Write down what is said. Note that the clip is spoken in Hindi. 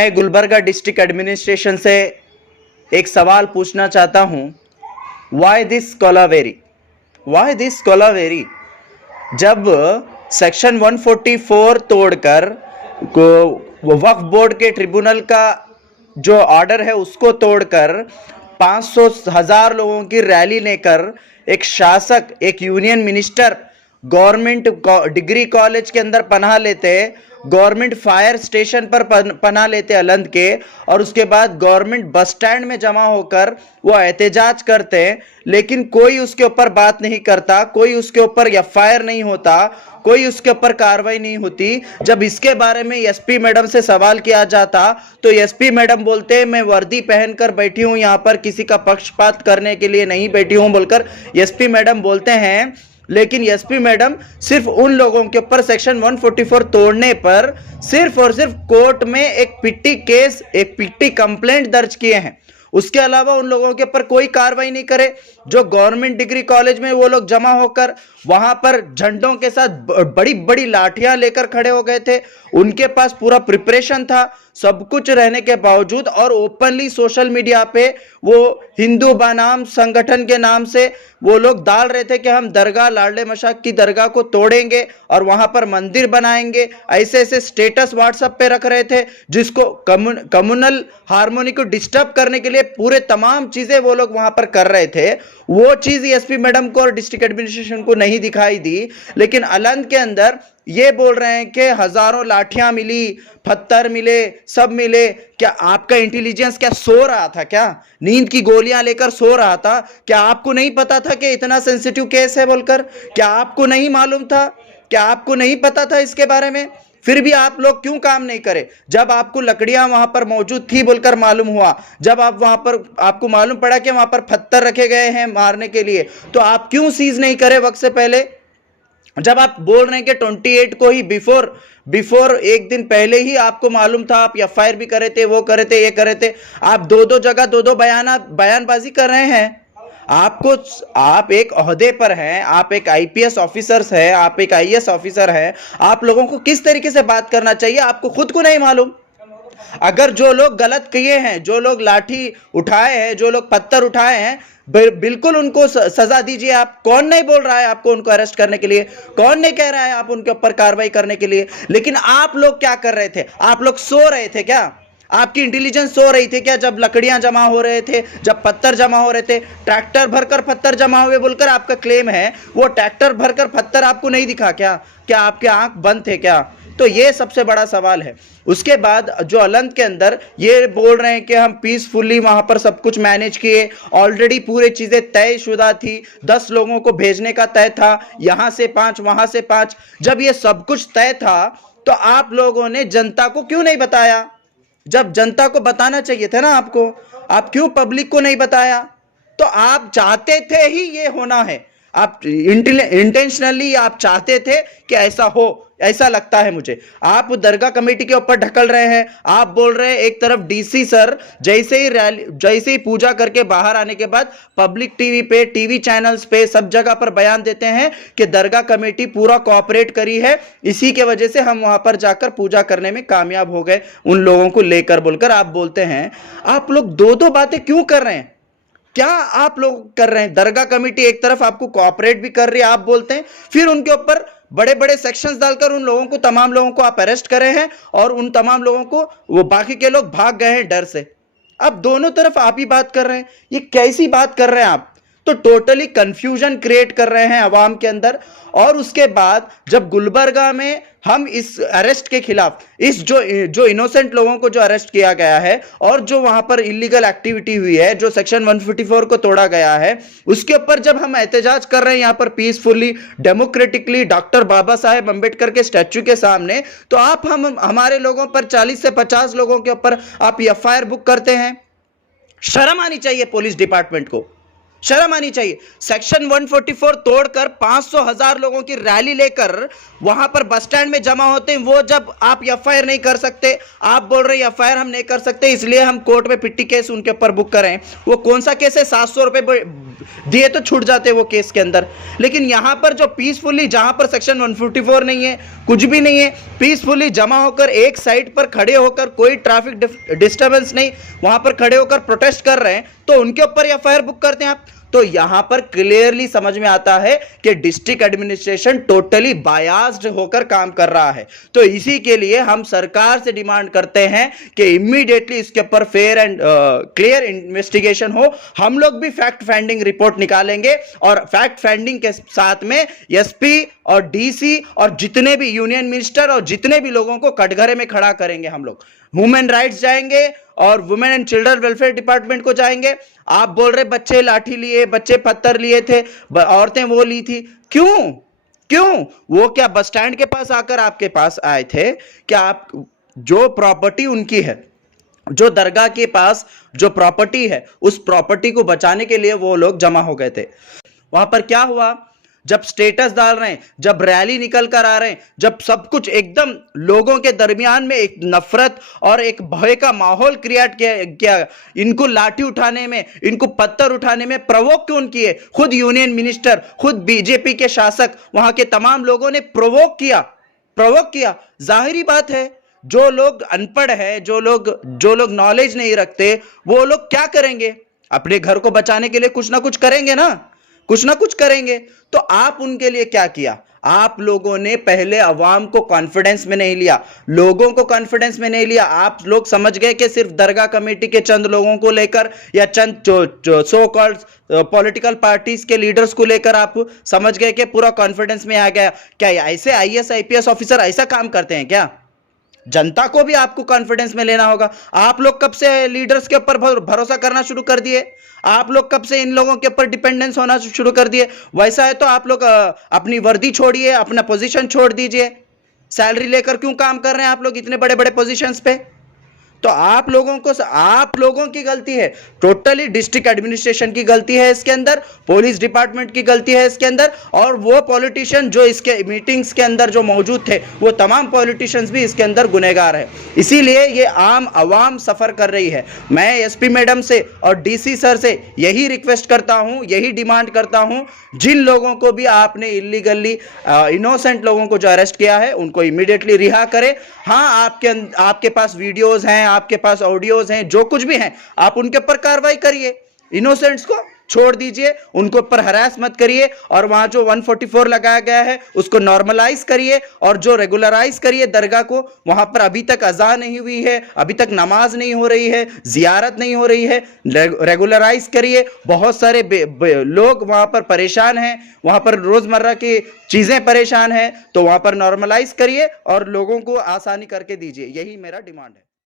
मैं गुलबर्गा डिस्ट्रिक्ट एडमिनिस्ट्रेशन से एक सवाल पूछना चाहता हूँ। Why this Kolaveri? Why this Kolaveri? जब सेक्शन 144 तोड़कर वक्फ बोर्ड के ट्रिब्यूनल का जो ऑर्डर है उसको तोड़कर 500,000 लोगों की रैली लेकर एक शासक, एक union minister government degree college के अंदर पनाह लेते, गवर्नमेंट फायर स्टेशन पर पनाह लेते अलंद के, और उसके बाद गवर्नमेंट बस स्टैंड में जमा होकर वो एहतजाज करते, लेकिन कोई उसके ऊपर बात नहीं करता, कोई उसके ऊपर एफआईआर नहीं होता, कोई उसके ऊपर कार्रवाई नहीं होती। जब इसके बारे में एसपी मैडम से सवाल किया जाता तो एसपी मैडम बोलते मैं वर्दी पहनकर बैठी हूं, यहां पर किसी का पक्षपात करने के लिए नहीं बैठी हूं बोलकर एसपी मैडम बोलते हैं। लेकिन एसपी मैडम सिर्फ उन लोगों के ऊपर सेक्शन 144 तोड़ने पर सिर्फ और सिर्फ कोर्ट में एक पिट्टी केस, एक पिट्टी कंप्लेंट दर्ज किए हैं। उसके अलावा उन लोगों के ऊपर कोई कार्रवाई नहीं करे। जो गवर्नमेंट डिग्री कॉलेज में वो लोग जमा होकर वहां पर झंडों के साथ बड़ी बड़ी लाठियां लेकर खड़े हो गए थे, उनके पास पूरा प्रिपरेशन था, सब कुछ रहने के बावजूद, और ओपनली सोशल मीडिया पे वो हिंदू बनाम संगठन के नाम से वो लोग डाल रहे थे कि हम दरगाह, लाडले मशाक की दरगाह को तोड़ेंगे और वहां पर मंदिर बनाएंगे। ऐसे ऐसे स्टेटस व्हाट्सएप पे रख रहे थे जिसको कम्युनल हार्मोनी को डिस्टर्ब करने के लिए पूरे तमाम चीजें वो लोग वहां पर कर रहे थे। वो चीज एसपी मैडम को और डिस्ट्रिक्ट एडमिनिस्ट्रेशन को नहीं दिखाई दी। लेकिन अलंद के अंदर ये बोल रहे हैं कि हजारों लाठियां मिली, पत्थर मिले, सब मिले। क्या आपका इंटेलिजेंस क्या सो रहा था? क्या नींद की गोलियां लेकर सो रहा था? क्या आपको नहीं पता था कि इतना सेंसिटिव केस है बोलकर? क्या आपको नहीं मालूम था? क्या आपको नहीं पता था इसके बारे में? फिर भी आप लोग क्यों काम नहीं करे? जब आपको लकड़ियां वहां पर मौजूद थी बोलकर मालूम हुआ, जब आप वहां पर आपको मालूम पड़ा कि वहां पर पत्थर रखे गए हैं मारने के लिए, तो आप क्यों सीज नहीं करे वक्त से पहले? जब आप बोल रहे हैं कि 28 को ही बिफोर एक दिन पहले ही आपको मालूम था, आप एफआईआर भी करे थे, वो करे थे, ये करे थे, आप दो जगह दो बयानबाजी कर रहे हैं। आप एक ओहदे पर हैं, आप एक आईपीएस ऑफिसर्स हैं, आप एक आईएएस ऑफिसर हैं, आप लोगों को किस तरीके से बात करना चाहिए आपको खुद को नहीं मालूम? अगर जो लोग गलत किए हैं, जो लोग लाठी उठाए हैं, जो लोग पत्थर उठाए हैं, बिल्कुल उनको सजा दीजिए। आप कौन नहीं बोल रहा है आपको उनको अरेस्ट करने के लिए? कौन नहीं कह रहा है आप उनके ऊपर कार्रवाई करने के लिए? लेकिन आप लोग क्या कर रहे थे? आप लोग सो रहे थे क्या? आपकी इंटेलिजेंस सो रही थी क्या? जब लकड़ियां जमा हो रहे थे, जब पत्थर जमा हो रहे थे, ट्रैक्टर भरकर पत्थर जमा हुए बोलकर आपका क्लेम है, वो ट्रैक्टर भरकर पत्थर आपको नहीं दिखा क्या? क्या आपके आंख बंद थे क्या? तो ये सबसे बड़ा सवाल है। उसके बाद जो अलंद के अंदर ये बोल रहे हैं कि हम पीसफुली वहां पर सब कुछ मैनेज किए, ऑलरेडी पूरी चीजें तयशुदा थी, 10 लोगों को भेजने का तय था, यहां से 5, वहां से 5। जब ये सब कुछ तय था तो आप लोगों ने जनता को क्यों नहीं बताया? जब जनता को बताना चाहिए था ना आपको, आप क्यों पब्लिक को नहीं बताया? तो आप चाहते थे ही ये होना है, आप इंटेंशनली आप चाहते थे कि ऐसा हो, ऐसा लगता है मुझे। आप दरगाह कमेटी के ऊपर ढकल रहे हैं। आप बोल रहे हैं एक तरफ डीसी सर जैसे ही पूजा करके बाहर आने के बाद पब्लिक टीवी पे, टीवी चैनल्स पे, सब जगह पर बयान देते हैं कि दरगाह कमेटी पूरा कोऑपरेट करी है, इसी के वजह से हम वहां पर जाकर पूजा करने में कामयाब हो गए उन लोगों को लेकर बोलकर आप बोलते हैं। आप लोग दो बातें क्यों कर रहे हैं? क्या आप लोग कर रहे हैं? दरगाह कमेटी एक तरफ आपको कोऑपरेट भी कर रही है, आप बोलते हैं, फिर उनके ऊपर बड़े बड़े सेक्शंस डालकर उन लोगों को, तमाम लोगों को आप अरेस्ट करे हैं, और उन तमाम लोगों को वो बाकी के लोग भाग गए हैं डर से। अब दोनों तरफ आप ही बात कर रहे हैं, ये कैसी बात कर रहे हैं आप? तो टोटली कंफ्यूजन क्रिएट कर रहे हैं अवाम के अंदर। और उसके बाद जब गुलबर्गा में हम इस अरेस्ट के खिलाफ, इस जो इनोसेंट लोगों को जो अरेस्ट किया गया है और जो वहां पर इलीगल एक्टिविटी हुई है, जो सेक्शन 144 को तोड़ा गया है, उसके ऊपर जब हम एहतजाज कर रहे हैं यहां पर peacefully, democratically, doctor Baba Saheb Ambedkar के स्टैच्यू के सामने, तो आप हमारे लोगों पर 40 से 50 लोगों के ऊपर आप एफआईआर बुक करते हैं। शर्म आनी चाहिए पुलिस डिपार्टमेंट को, शर्म आनी चाहिए। सेक्शन 144 तोड़कर 500,000 लोगों की रैली लेकर वहां पर बस स्टैंड में जमा होते हैं, वो जब आप एफआईआर नहीं कर सकते, आप बोल रहे हैं एफआईआर हम नहीं कर सकते इसलिए हम कोर्ट में पिट्टी केस उनके ऊपर बुक करें। वो कौन सा केस है? दिए तो छूट जाते वो केस के अंदर। लेकिन यहाँ पर जो पीसफुली, जहाँ पर सेक्शन 144 नहीं है, कुछ भी नहीं है, पीसफुली जमा होकर एक साइड पर खड़े होकर, कोई ट्रैफिक डिस्टर्बेंस नहीं, वहाँ पर खड़े होकर प्रोटेस्ट कर रहे हैं, तो उनके ऊपर एफआईआर बुक करते हैं आप। तो यहां पर क्लियरली समझ में आता है कि डिस्ट्रिक्ट एडमिनिस्ट्रेशन टोटली बायास्ड होकर काम कर रहा है। तो इसी के लिए हम सरकार से डिमांड करते हैं कि इमीडिएटली इसके ऊपर फेयर एंड क्लियर इन्वेस्टिगेशन हो। हम लोग भी फैक्ट फाइंडिंग रिपोर्ट निकालेंगे और फैक्ट फाइंडिंग के साथ में एसपी और डीसी और जितने भी यूनियन मिनिस्टर और जितने भी लोगों को कटघरे में खड़ा करेंगे। हम लोग ह्यूमन राइट्स जाएंगे और women and children welfare department को जाएंगे। आप बोल रहे बच्चे लाठी लिए, बच्चे पत्थर लिए थे, औरतें वो ली थी, क्यों वो क्या बस स्टैंड के पास आकर आपके पास आए थे? क्या आप जो प्रॉपर्टी उनकी है, जो दरगाह के पास जो प्रॉपर्टी है, उस प्रॉपर्टी को बचाने के लिए वो लोग जमा हो गए थे? वहां पर क्या हुआ? जब स्टेटस डाल रहे हैं, जब रैली निकल कर आ रहे हैं, जब सब कुछ एकदम लोगों के दरमियान में एक नफरत और एक भय का माहौल क्रिएट किया, इनको लाठी उठाने में, इनको पत्थर उठाने में प्रोवोक क्यों किए? खुद यूनियन मिनिस्टर, खुद बीजेपी के शासक, वहां के तमाम लोगों ने प्रोवोक किया। जाहिरी बात है, जो लोग अनपढ़ है, जो लोग नॉलेज नहीं रखते, वो लोग क्या करेंगे? अपने घर को बचाने के लिए कुछ ना कुछ करेंगे ना, कुछ ना कुछ करेंगे। तो आप उनके लिए क्या किया? आप लोगों ने पहले अवाम को कॉन्फिडेंस में नहीं लिया, लोगों को कॉन्फिडेंस में नहीं लिया। आप लोग समझ गए कि सिर्फ दरगाह कमेटी के चंद लोगों को लेकर या चंद जो सो कॉल्ड पॉलिटिकल पार्टीज के लीडर्स को लेकर आप समझ गए कि पूरा कॉन्फिडेंस में आ गया। क्या ऐसे आईएएस आईपीएस ऑफिसर ऐसा काम करते हैं क्या? जनता को भी आपको कॉन्फिडेंस में लेना होगा। आप लोग कब से लीडर्स के ऊपर भरोसा करना शुरू कर दिए? आप लोग कब से इन लोगों के ऊपर डिपेंडेंस होना शुरू कर दिए? वैसा है तो आप लोग अपनी वर्दी छोड़िए, अपना पोजीशन छोड़ दीजिए। सैलरी लेकर क्यों काम कर रहे हैं आप लोग इतने बड़े बड़े पोजीशंस पे? तो आप लोगों की गलती है, टोटली डिस्ट्रिक्ट एडमिनिस्ट्रेशन की गलती है इसके अंदर, पुलिस डिपार्टमेंट की गलती है इसके अंदर, और वो पॉलिटिशियन जो इसके मीटिंग्स के अंदर जो मौजूद थे, वो तमाम पॉलिटिशियंस भी इसके अंदर गुनहगार है। इसीलिए ये आम आवाम सफर कर रही है। मैं एसपी मैडम से और डीसी सर से यही रिक्वेस्ट करता हूं, यही डिमांड करता हूं, जिन लोगों को भी आपने इलीगली इनोसेंट लोगों को जो अरेस्ट किया है, उनको इमीडिएटली रिहा करें। हाँ, आपके पास वीडियोज हैं, आपके पास ऑडियोज हैं, जो कुछ भी हैं, आप उनके ऊपर कार्रवाई करिए। इनोसेंट्स को छोड़ दीजिए, उनके ऊपर हरास मत करिए, और वहां जो 144 लगाया गया है उसको नॉर्मलाइज करिए और जो रेगुलराइज करिए दरगाह को। वहां पर अभी तक अज़ान नहीं हुई है, अभी तक नमाज नहीं हो रही है, जियारत नहीं हो रही है, रेगुलराइज करिए। बहुत सारे लोग वहां पर परेशान हैं, वहां पर रोजमर्रा की चीजें परेशान हैं, तो वहां पर नॉर्मलाइज करिए और लोगों को आसानी करके दीजिए। यही मेरा डिमांड है।